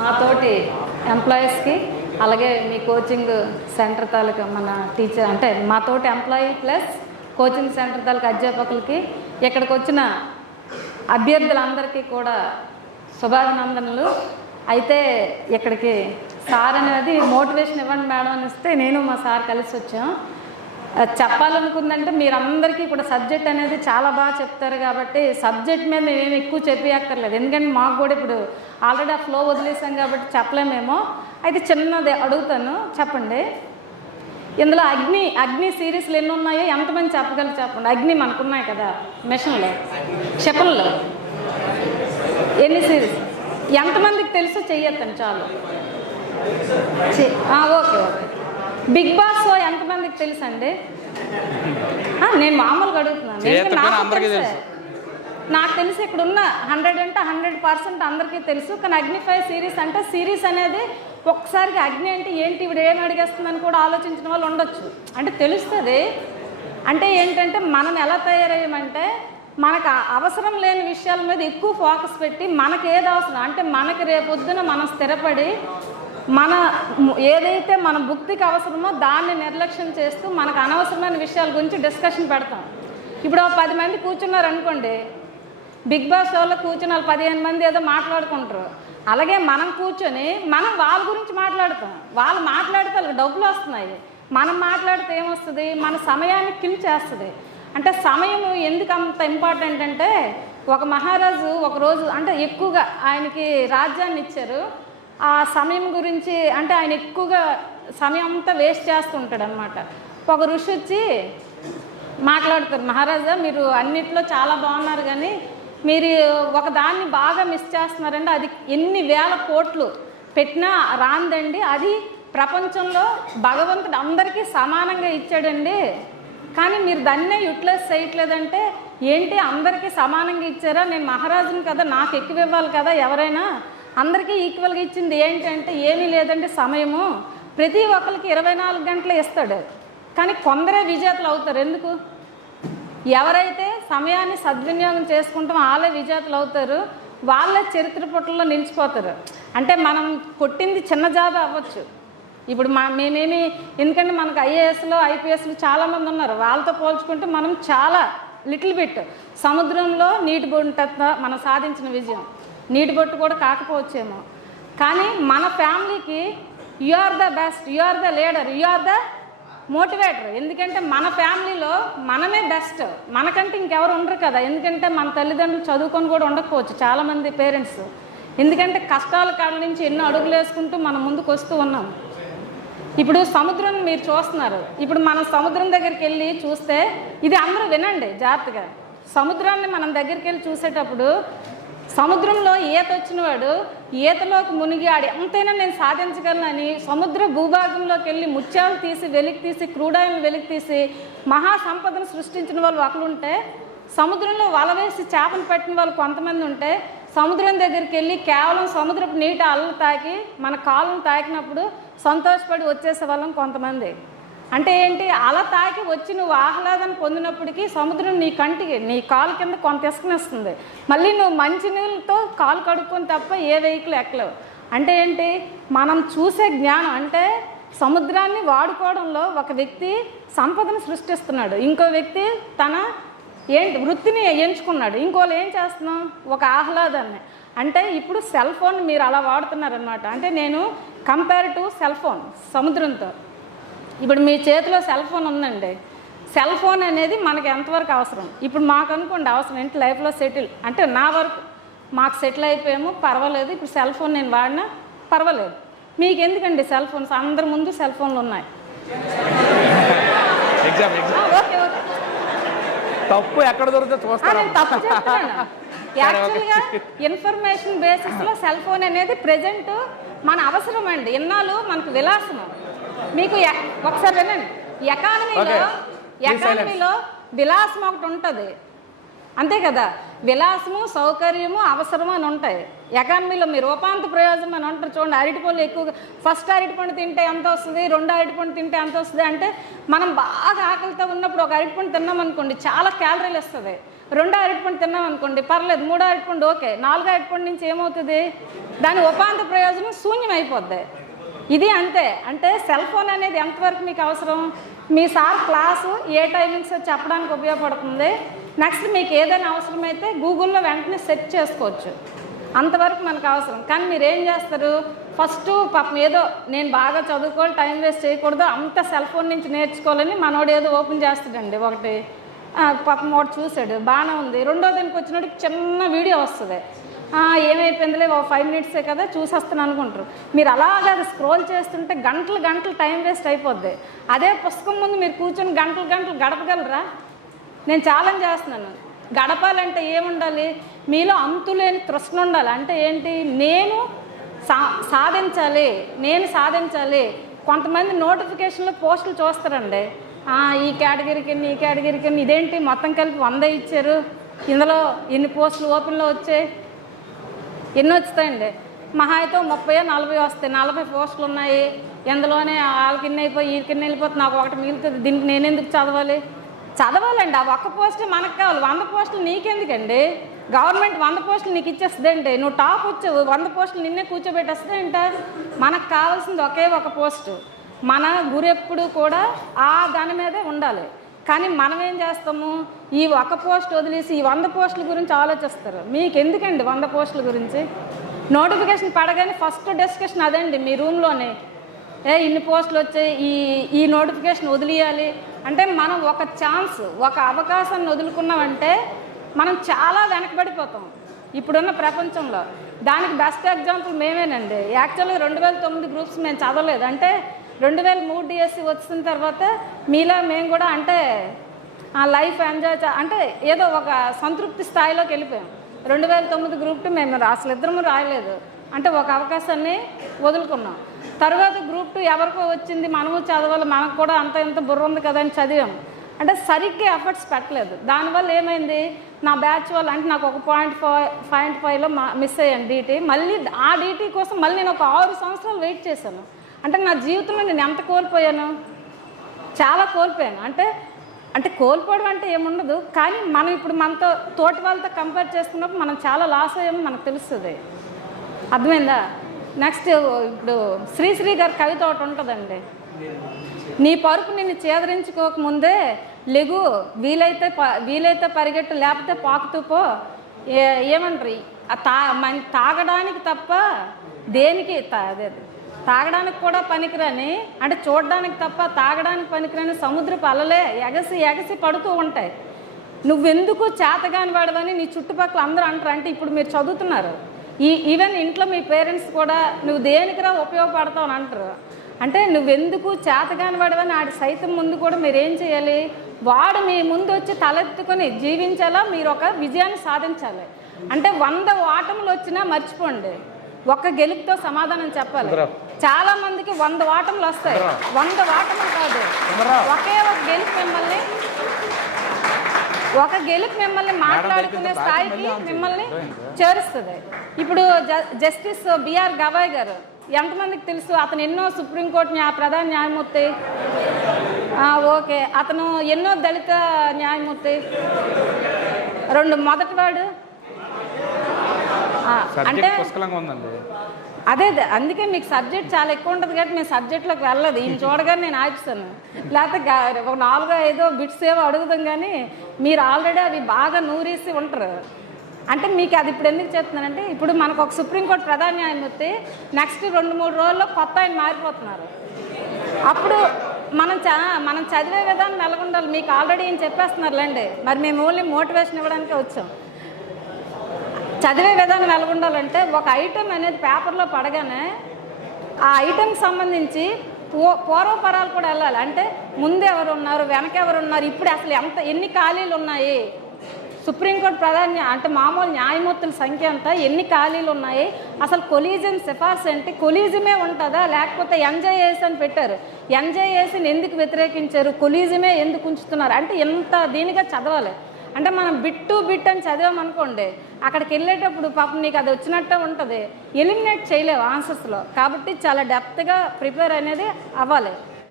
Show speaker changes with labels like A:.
A: మాతోటి ఎంప్లాయీస్కి అలాగే మీ కోచింగ్ సెంటర్ తాలూకా మన టీచర్ అంటే మాతోటి employee plus coaching centre taluka అధ్యాపకులకి ఇక్కడికి వచ్చిన అభ్యర్థులందరికీ కూడా శుభాభినందనలు. అయితే ఇక్కడికి సార్ అనేది మోటివేషన్ ఇవ్వండి మేడం అని ఇస్తే నేను మా సార్ కలిసి వచ్చాం. చెప్పాలనుకుందంటే మీరందరికీ కూడా సబ్జెక్ట్ అనేది చాలా బాగా చెప్తారు కాబట్టి సబ్జెక్ట్ మీద మేము ఎక్కువ చెప్పియక్కర్లేదు. ఎందుకంటే మాకు కూడా ఇప్పుడు ఆల్రెడీ ఆ ఫ్లో వదిలేసాం కాబట్టి చెప్పలేమేమో. అయితే చిన్నది అడుగుతాను. చెప్పండి. ఇందులో అగ్ని అగ్ని సిరీస్లు ఎన్ని ఉన్నాయో ఎంతమంది చెప్పగలరు చెప్పండి. అగ్ని మనకున్నాయి కదా మిషన్లో. క్షిపణిలో. ఎన్ని సిరీస్ ఎంతమందికి తెలుసో? చెయ్యొద్దండి చాలు. Okay okay. బిగ్ బాస్ ఎంతమందికి తెలుసు అండి నేను మామూలుగా అడుగుతున్నాను. నాకు తెలుసే. ఇక్కడ ఉన్న హండ్రెడ్ అంటే హండ్రెడ్ పర్సెంట్ అందరికీ తెలుసు. కానీ అగ్నిఫై సిరీస్ అంటే సిరీస్ అనేది ఒక్కసారిగా అగ్ని అంటే ఏంటి? ఇప్పుడు ఏం అడిగేస్తుందని కూడా ఆలోచించిన వాళ్ళు ఉండొచ్చు. అంటే తెలుస్తుంది. అంటే ఏంటంటే మనం ఎలా తయారయ్యామంటే మనకు అవసరం లేని విషయాల మీద ఎక్కువ ఫోకస్ పెట్టి మనకి ఏది అవసరం? అంటే మనకి రేపొద్దున మనం స్థిరపడి మన ఏదైతే మన భుక్తికి అవసరమో దాన్ని నిర్లక్ష్యం చేస్తూ మనకు అనవసరమైన విషయాల గురించి డిస్కషన్ పెడతాం. ఇప్పుడు పది మంది కూర్చున్నారు అనుకోండి. బిగ్ బాస్ షోలో కూర్చుని వాళ్ళు పదిహేను మంది ఏదో మాట్లాడుకుంటారు. అలాగే మనం కూర్చొని మనం వాళ్ళ గురించి మాట్లాడతాం. వాళ్ళు మాట్లాడితే వాళ్ళకి డబ్బులు వస్తున్నాయి. మనం మాట్లాడితే ఏమొస్తుంది? మన సమయాన్ని కిల్ చేస్తుంది. అంటే సమయం ఎందుకు అంత ఇంపార్టెంట్ అంటే ఒక మహారాజు ఒకరోజు అంటే ఎక్కువగా ఆయనకి రాజ్యాన్ని ఇచ్చారు. ఆ సమయం గురించి అంటే ఆయన ఎక్కువగా సమయం అంతా వేస్ట్ చేస్తుంటాడు అనమాట ఒక ఋషి వచ్చి మాట్లాడతారు మహారాజా మీరు అన్నిట్లో చాలా బాగున్నారు కానీ మీరు ఒక దాన్ని బాగా మిస్ చేస్తున్నారండి. అది ఎన్ని వేల కోట్లు పెట్టినా రాందండి. అది ప్రపంచంలో భగవంతుడు అందరికీ సమానంగా ఇచ్చాడండి. కానీ మీరు దాన్నే యూటిలైజ్ చేయట్లేదంటే ఏంటి అందరికీ సమానంగా ఇచ్చారా? నేను మహారాజుని కదా నాకు ఎక్కువ ఇవ్వాలి కదా ఎవరైనా? అందరికీ ఈక్వల్గా ఇచ్చింది ఏంటంటే ఏమీ లేదండి సమయము. ప్రతి ఒక్కరికి ఇరవై నాలుగు గంటలు ఇస్తాడు. కానీ కొందరే విజేతలు అవుతారు. ఎందుకు? ఎవరైతే సమయాన్ని సద్వినియోగం చేసుకుంటాం వాళ్ళే విజేతలు అవుతారు. వాళ్ళే చరిత్ర పుటల్లో నిలిచిపోతారు. అంటే మనం కొట్టింది చిన్న జాబ్ అవ్వచ్చు. ఇప్పుడు మా మేమేమి ఎందుకంటే మనకు ఐఏఎస్లో ఐపీఎస్లు చాలామంది ఉన్నారు. వాళ్ళతో పోల్చుకుంటే మనం చాలా లిటిల్ బిట్. సముద్రంలో నీటి బొట్టు మనం సాధించిన విజయం. నీటి బొట్టు కూడా కాకపోవచ్చేమో. కానీ మన ఫ్యామిలీకి you are the best you are the leader you are the motivator ఎందుకంటే మన ఫ్యామిలీలో మనమే బెస్ట్ మనకంటే ఇంకెవరు ఉండరు కదా. ఎందుకంటే మన తల్లిదండ్రులు చదువుకొని కూడా ఉండకపోవచ్చు చాలామంది పేరెంట్స్. ఎందుకంటే కష్టాల కాళ్ళ నుంచి ఎన్నో అడుగులు వేసుకుంటూ మనం ముందుకు వస్తూ ఉన్నాం. ఇప్పుడు సముద్రం మీరు చూస్తున్నారు. ఇప్పుడు మనం సముద్రం దగ్గరికి వెళ్ళి చూస్తే ఇది అందరూ వినండి జాగ్రత్తగా. సముద్రాన్ని మనం దగ్గరికి వెళ్ళి చూసేటప్పుడు సముద్రంలో ఈత వచ్చినవాడు ఈతలోకి మునిగి ఆడి ఎంతైనా నేను సాధించగలనని సముద్ర భూభాగంలోకి వెళ్ళి ముత్యాలు తీసి వెలికి తీసి క్రూడాయిలను వెలికి తీసి మహా సంపదను సృష్టించిన వాళ్ళు ఒకరుంటే సముద్రంలో వల వేసి చేపలు పట్టిన వాళ్ళు కొంతమంది ఉంటే సముద్రం దగ్గరికి వెళ్ళి కేవలం సముద్రపు నీటి అలలు తాకి మన కాళ్ళను తాకినప్పుడు సంతోషపడి వచ్చేసే వాళ్ళం కొంతమంది. అంటే ఏంటి? అలా తాకి వచ్చి నువ్వు ఆహ్లాదం పొందినప్పటికీ సముద్రం నీ కంటికి నీ కాలు కింద కొంత ఇసుకనిస్తుంది. మళ్ళీ నువ్వు మంచినీళ్ళతో కాలు కడుక్కొని తప్ప ఏ వెహికల్ ఎక్కలేవు. అంటే ఏంటి? మనం చూసే జ్ఞానం అంటే సముద్రాన్ని వాడుకోవడంలో ఒక వ్యక్తి సంపదను సృష్టిస్తున్నాడు. ఇంకో వ్యక్తి తన ఏంటి? వృత్తిని ఎంచుకున్నాడు. ఇంకోళ్ళు ఏం చేస్తున్నాం? ఒక ఆహ్లాదాన్ని. అంటే ఇప్పుడు సెల్ ఫోన్ మీరు అలా వాడుతున్నారనమాట అంటే నేను కంపేర్ టు సెల్ ఫోన్ సముద్రంతో. ఇప్పుడు మీ చేతిలో సెల్ ఫోన్ ఉందండి. సెల్ ఫోన్ అనేది మనకి ఎంతవరకు అవసరం? ఇప్పుడు మాకు అనుకోండి అవసరం ఏంటి లైఫ్లో సెటిల్ అంటే నా వరకు. మాకు సెటిల్ అయిపోయాము పర్వాలేదు. ఇప్పుడు సెల్ ఫోన్ నేను వాడినా పర్వాలేదు. మీకు ఎందుకండి సెల్ ఫోన్స్ అందరి ముందు సెల్ ఫోన్లు ఉన్నాయి.
B: తప్పు ఎక్కడ దొరికితే చూస్తాను.
A: తప్పు యాక్చువల్గా ఇన్ఫర్మేషన్ బేసిస్లో సెల్ ఫోన్ అనేది ప్రజెంట్ మన అవసరం అండి. ఇన్నాళ్ళు మనకు విలాసము. మీకు ఒకసారి వినండి. ఎకానమీలో ఎకానమీలో విలాసం ఒకటి ఉంటుంది. అంతే కదా? విలాసము సౌకర్యము అవసరము అని ఉంటాయి. ఎకానమీలో మీరు ఉపాంత ప్రయోజనం అని అంటారు చూడండి. అరటిపళ్ళు ఎక్కువగా ఫస్ట్ అరటిపండు తింటే ఎంత వస్తుంది? రెండో అరటిపండు తింటే ఎంత వస్తుంది? అంటే మనం బాగా ఆకలితో ఉన్నప్పుడు ఒక అరటిపండు తిన్నాం అనుకోండి చాలా క్యాలరీలు వస్తుంది రెండో అరటిపండు తిన్నాం అనుకోండి పర్లేదు మూడో అరటిపండు ఓకే. నాలుగో అరటిపండు నుంచి ఏమవుతుంది? దాని ఉపాంత ప్రయోజనం శూన్యం అయిపోద్ది ఇది అంతే. అంటే సెల్ ఫోన్ అనేది ఎంతవరకు మీకు అవసరం? మీ సార్ క్లాసు ఏ టైమింగ్స్ చెప్పడానికి ఉపయోగపడుతుంది? నెక్స్ట్ మీకు ఏదైనా అవసరమైతే గూగుల్లో వెంటనే సెర్చ్ చేసుకోవచ్చు. అంతవరకు మనకు అవసరం. కానీ మీరు ఏం చేస్తారు? ఫస్ట్ పాపం ఏదో నేను బాగా చదువుకోవాలి టైం వేస్ట్ చేయకూడదు అంత సెల్ ఫోన్ నుంచి నేర్చుకోవాలని మనోడు ఏదో ఓపెన్ చేస్తాడండి ఒకటి. పాపం వాడు చూశాడు. బాగానే ఉంది. రెండో దానికి వచ్చినప్పుడు చిన్న వీడియో వస్తుంది. ఏమైపోయిందిలే ఓ ఫైవ్ మినిట్సే కదా చూసేస్తాను అనుకుంటారు. మీరు అలాగే అది స్క్రోల్ చేస్తుంటే గంటలు గంటలు టైం వేస్ట్ అయిపోద్ది. అదే పుస్తకం ముందు మీరు కూర్చొని గంటలు గంటలు గడపగలరా? నేను ఛాలెంజ్ చేస్తున్నాను. గడపాలంటే ఏముండాలి? మీలో అంతులేని తృష్ణ ఉండాలి. అంటే ఏంటి? నేను సా సాధించాలి. నేను సాధించాలి. కొంతమంది నోటిఫికేషన్లో పోస్టులు చూస్తారండి. ఈ కేటగిరీకి ఈ కేటగిరీకి ఇదేంటి? మొత్తం కలిపి వంద ఇచ్చారు. ఇందులో ఎన్ని పోస్టులు ఓపెన్లో వచ్చాయి. ఎన్ని వచ్చాయండి? మహా అయితే ముప్పై నలభై వస్తాయి. నలభై పోస్టులు ఉన్నాయి. ఇందులోనే వాళ్ళకి అయిపోయి వీళ్ళకి కింద వెళ్ళిపోతే నాకు ఒకటి మిగులుతుంది దీనికి నేను ఎందుకు చదవాలి? చదవాలండి. ఆ ఒక్క పోస్ట్ మనకు కావాలి. వంద పోస్టులు నీకెందుకండి? గవర్నమెంట్ వంద పోస్టులు నీకు ఇచ్చేస్తుందండి నువ్వు టాప్ వచ్చావు. వంద పోస్టులు నిన్నే కూర్చోబెట్టేస్తుంది ఏంట మనకు కావాల్సింది ఒకే ఒక పోస్టు. మన గురెప్పుడు కూడా ఆ దాని మీదే ఉండాలి. కానీ మనం ఏం చేస్తాము? ఈ ఒక పోస్ట్ వదిలేసి ఈ వంద పోస్టుల గురించి ఆలోచిస్తారు. మీకు ఎందుకండి వంద పోస్టుల గురించి? నోటిఫికేషన్ పడగానే ఫస్ట్ డిస్కషన్ అదండి మీ రూమ్లోనే. ఏ ఇన్ని పోస్టులు వచ్చాయి ఈ ఈ నోటిఫికేషన్ వదిలేయాలి. అంటే మనం ఒక ఛాన్స్ ఒక అవకాశాన్ని వదులుకున్నామంటే మనం చాలా వెనకబడిపోతాం ఇప్పుడున్న ప్రపంచంలో. దానికి బెస్ట్ ఎగ్జాంపుల్ మేమేనండి. యాక్చువల్గా రెండు వేల తొమ్మిది గ్రూప్స్ మేము చదవలేదు. అంటే రెండు వేల మూడు డిఎస్సి వచ్చిన తర్వాత మీలా మేము కూడా అంటే ఆ లైఫ్ ఎంజాయ్ అంటే ఏదో ఒక సంతృప్తి స్థాయిలోకి వెళ్ళిపోయాం. రెండు వేల తొమ్మిది గ్రూప్ టూ మేము అసలు ఇద్దరము రాయలేదు. అంటే ఒక అవకాశాన్ని వదులుకున్నాం. తర్వాత గ్రూప్ టూ ఎవరికో వచ్చింది మనము చదవాలి మనకు కూడా అంత ఇంత బుర్ర ఉంది కదా అని చదివాం. అంటే సరిగ్గా ఎఫర్ట్స్ పెట్టలేదు. దానివల్ల ఏమైంది? నా బ్యాచ్ వాళ్ళు అంటే నాకు ఒక పాయింట్ ఫైవ్ పాయింట్ ఫైవ్లో మిస్ అయ్యాను డీటీ మళ్ళీ ఆ డీటీ కోసం మళ్ళీ నేను ఒక ఆరు సంవత్సరాలు వెయిట్ చేశాను. అంటే నా జీవితంలో నేను ఎంత కోల్పోయాను? చాలా కోల్పోయాను. అంటే అంటే కోల్పోవడం అంటే ఏముండదు. కానీ మనం ఇప్పుడు మనతో తోటి వాళ్ళతో కంపేర్ చేసుకున్నప్పుడు మనం చాలా లాస్ అయ్యామో మనకు తెలుస్తుంది. అర్థమైందా? నెక్స్ట్ ఇప్పుడు శ్రీశ్రీ గారి కవిత ఒకటి ఉంటుందండి. నీ పరుపు నిన్ను చేదరించుకోకముందే లెగు వీలైతే ప- వీలైతే పరిగెట్టు లేకపోతే పాకుతూ పో. ఏ ఏమంటారు? ఆ తా మన తాగడానికి తప్ప దేనికి తా- అదే అదే. తాగడానికి కూడా పనికిరాని అంటే చూడడానికి తప్ప తాగడానికి పనికిరాని సముద్రపు అలలే ఎగసి ఎగసి పడుతూ ఉంటాయి. నువ్వెందుకు చేతగాని వాడవని నీ చుట్టుపక్కల అందరూ అంటారు. అంటే ఇప్పుడు మీరు చదువుతున్నారు. ఈ ఈవెన్ ఇంట్లో మీ పేరెంట్స్ కూడా నువ్వు దేనికిరా ఉపయోగపడతావు అని అంటారు. అంటే నువ్వెందుకు చేతగాని వాడవని ఆడి సైతం ముందు కూడా మీరు ఏం చేయాలి? వాడు మీ ముందు వచ్చి తలెత్తుకొని జీవించేలా మీరు ఒక విజయాన్ని సాధించాలి. అంటే వంద ఓటములు వచ్చినా మర్చిపోండి. ఒక్క గెలుపుతో సమాధానం చెప్పాలి. చాలా మందికి వంద ఓటములు వస్తాయి. వంద ఓటములు కాదు. ఒకే ఒక గెలుపు మిమ్మల్ని ఒక గెలుపు మిమ్మల్ని మాట్లాడుకునే స్థాయికి మిమ్మల్ని చేరుస్తుంది. ఇప్పుడు జస్టిస్ బిఆర్ గవాయ్ గారు ఎంతమందికి తెలుసు? అతను ఎన్నో సుప్రీంకోర్టు న్యాయ ప్రధాన న్యాయమూర్తి. ఓకే. అతను ఎన్నో దళిత న్యాయమూర్తి. రెండు మొదటివాడు ఆ, అంటే
B: సబ్జెక్ట్ పుష్కలంగా ఉందండి.
A: అదే అదే. అందుకే మీకు సబ్జెక్ట్ చాలా ఎక్కువ ఉంటుంది కాబట్టి మేము సబ్జెక్ట్లోకి వెళ్ళదు ఈయన చూడగానే నేను ఆపిస్తాను. లేకపోతే ఒక నాలుగో ఐదో బిట్స్ ఏవో అడుగుతాం కానీ మీరు ఆల్రెడీ అవి బాగా నూరేసి ఉంటారు. అంటే మీకు అది ఇప్పుడు ఎందుకు చెప్తున్నానంటే ఇప్పుడు మనకు ఒక సుప్రీంకోర్టు ప్రధాన న్యాయమూర్తి నెక్స్ట్ రెండు మూడు రోజుల్లో కొత్త ఆయన మారిపోతున్నారు. అప్పుడు మనం చ మనం చదివే విధానం నెలకొండాలి మీకు ఆల్రెడీ ఏం చెప్పేస్తున్నారులేండి. మరి మేము ఓన్లీ మోటివేషన్ ఇవ్వడానికే వచ్చాం. చదివే విధానం ఎలాగుండాలంటే ఒక ఐటెం అనేది పేపర్లో పడగానే ఆ ఐటెంకి సంబంధించి పూ పూర్వపరాలు కూడా వెళ్ళాలి. అంటే ముందు ఎవరు ఉన్నారు వెనక ఎవరు ఉన్నారు ఇప్పుడు అసలు ఎంత ఎన్ని ఖాళీలు ఉన్నాయి? సుప్రీంకోర్టు ప్రధాన అంటే మామూలు న్యాయమూర్తుల సంఖ్య అంతా ఎన్ని ఖాళీలు ఉన్నాయి? అసలు కొలీజియం సిఫార్సు అంటే కొలీజమే ఉంటుందా? లేకపోతే ఎంజాయ్ఏఎస్ అని పెట్టారు. ఎంజాయ్ఏఎస్ని ఎందుకు వ్యతిరేకించారు? కొలీజమే ఎందుకు ఉంచుతున్నారు? అంటే ఎంత దీనిగా చదవాలి. అంటే మనం బిట్ టు బిట్ అని చదివామనుకోండి అక్కడికి వెళ్ళేటప్పుడు పాపం నీకు అది వచ్చినట్టే ఉంటుంది. ఎలిమినేట్ చేయలేవు ఆన్సర్స్లో కాబట్టి చాలా డెప్త్గా ప్రిపేర్ అనేది అవ్వాలి.